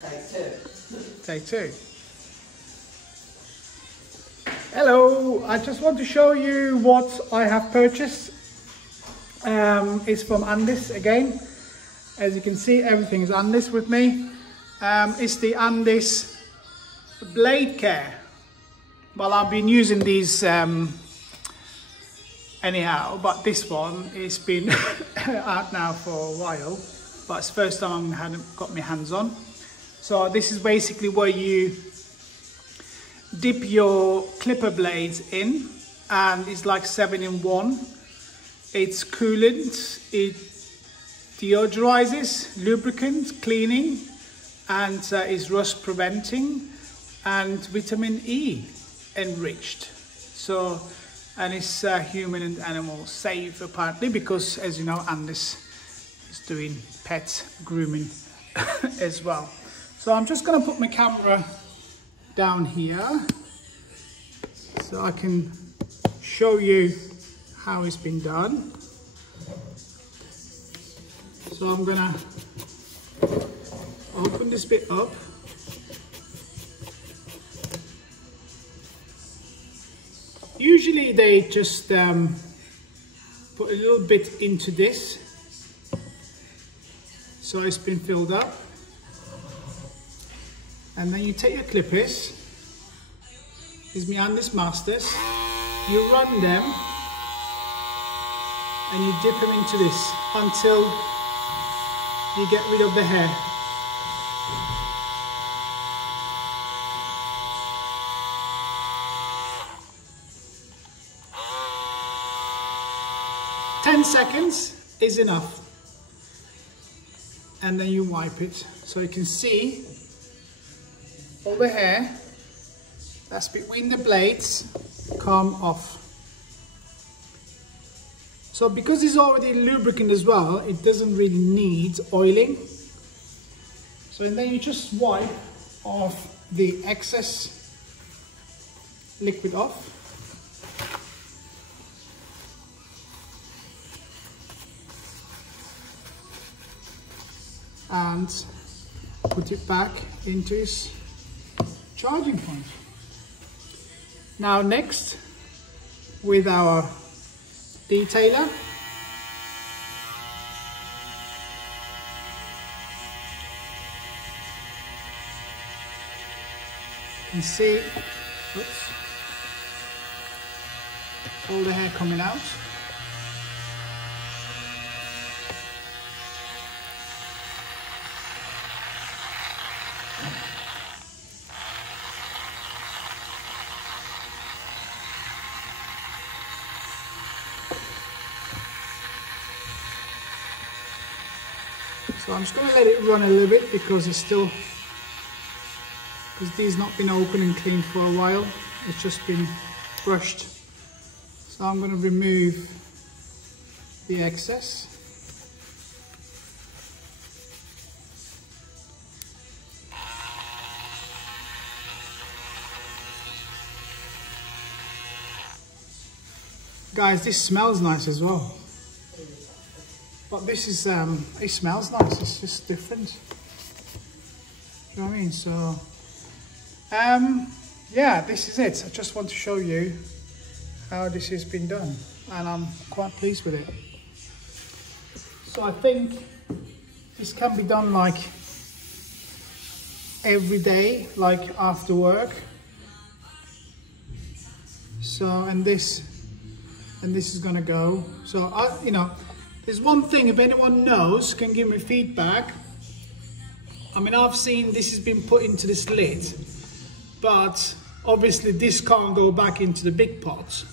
Take two. Take two. Hello, I just want to show you what I have purchased. It's from Andis again. As you can see, everything is Andis with me. It's the Andis blade care. Well, I've been using these anyhow, but this one has been out now for a while. But it's the first time I hadn't got my hands on. So this is basically where you dip your clipper blades in, and it's like 7-in-1. It's coolant, it deodorizes, lubricant, cleaning, and is rust preventing, and vitamin E enriched. So, and it's human and animal safe apparently, because as you know, Andis is doing pet grooming as well. So I'm just going to put my camera down here so I can show you how it's been done. So I'm going to open this bit up. Usually they just put a little bit into this, so it's been filled up. And then you take your clippers, these are my Andis Masters, you run them and you dip them into this until you get rid of the hair. "10 seconds is enough." And then you wipe it so you can see all the hair that's between the blades come off. So because it's already lubricant as well, it doesn't really need oiling. So and then you just wipe off the excess liquid off. And put it back into its charging point. Now next, with our detailer, you can see, oops, all the hair coming out. So I'm just going to let it run a little bit because it's still, because these not been open and cleaned for a while, it's just been brushed. So I'm going to remove the excess. Guys, this smells nice as well. But this is, it smells nice, it's just different. You know what I mean? So, yeah, this is it. I just want to show you how this has been done, and I'm quite pleased with it. So I think this can be done like every day, like after work. So, and this is gonna go. So you know, there's one thing, if anyone knows, can give me feedback. I mean, I've seen this has been put into this lid, but obviously this can't go back into the big pot.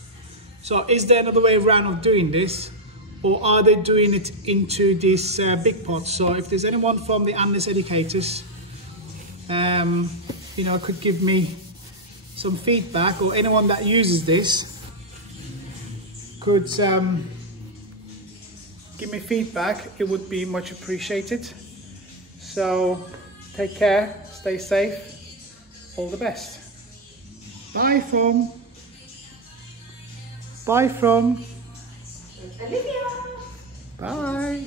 So is there another way around of doing this? Or are they doing it into this big pot? So if there's anyone from the Andis educators, you know, could give me some feedback, or anyone that uses this could give me feedback, it would be much appreciated. So take care, stay safe, all the best. Bye from Olivia. bye.